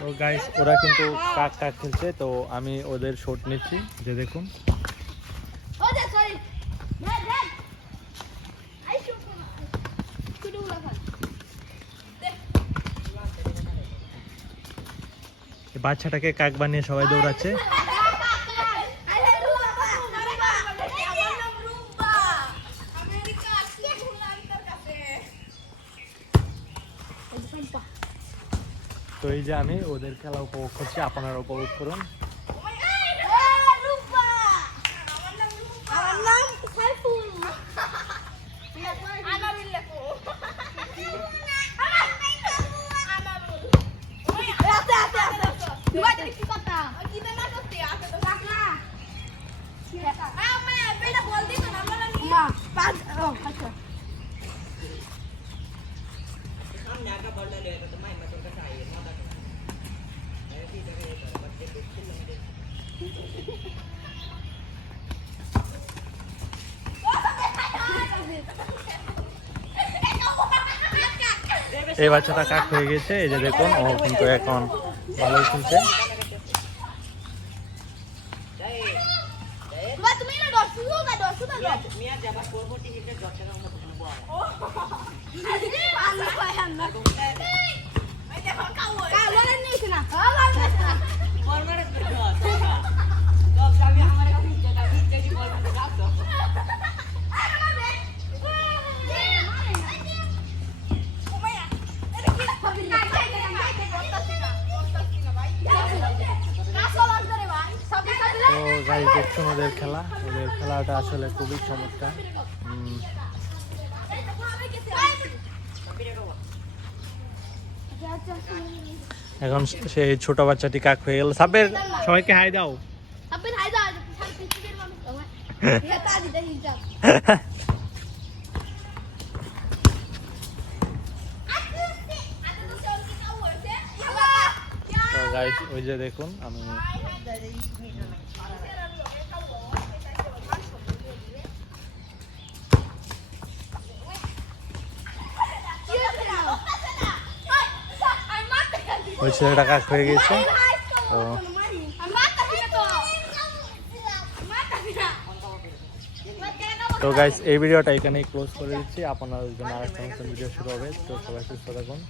তো গাইস ওরা কিন্তু কাক কাক খেলছে, তো আমি ওদের শট নিচ্ছি, যে দেখুন বাচ্চাটাকে কাক বানিয়ে সবাই দৌড়াচ্ছে। তো এই যে আমি ওদের খেলা উপভোগ করছি, আপনারা উপভোগ করুন। এই বাচ্চাটা কাক হয়ে গেছে, এই যে দেখুন ও কিন্তু এখন ভালোই খেলছে। তো গাইস দেখুন ওদের খেলা, ওদের খেলাটা আসলে খুবই চমৎকার। এখন সেই ছোট বাচ্চাটি কাক হয়ে গেল। সাব্বির সবাইকে হাই দাও। তো গাইস ওই যে দেখুন আমি ওই ছেলেটা কাক হয়ে গেছে। তো গাইস এই ভিডিওটা এখানেই ক্লোজ করে দিচ্ছি, আপনাদের জন্য আরেকটা নতুন ভিডিও শুরু হবে। তো সবাই সুস্থ থাকুন।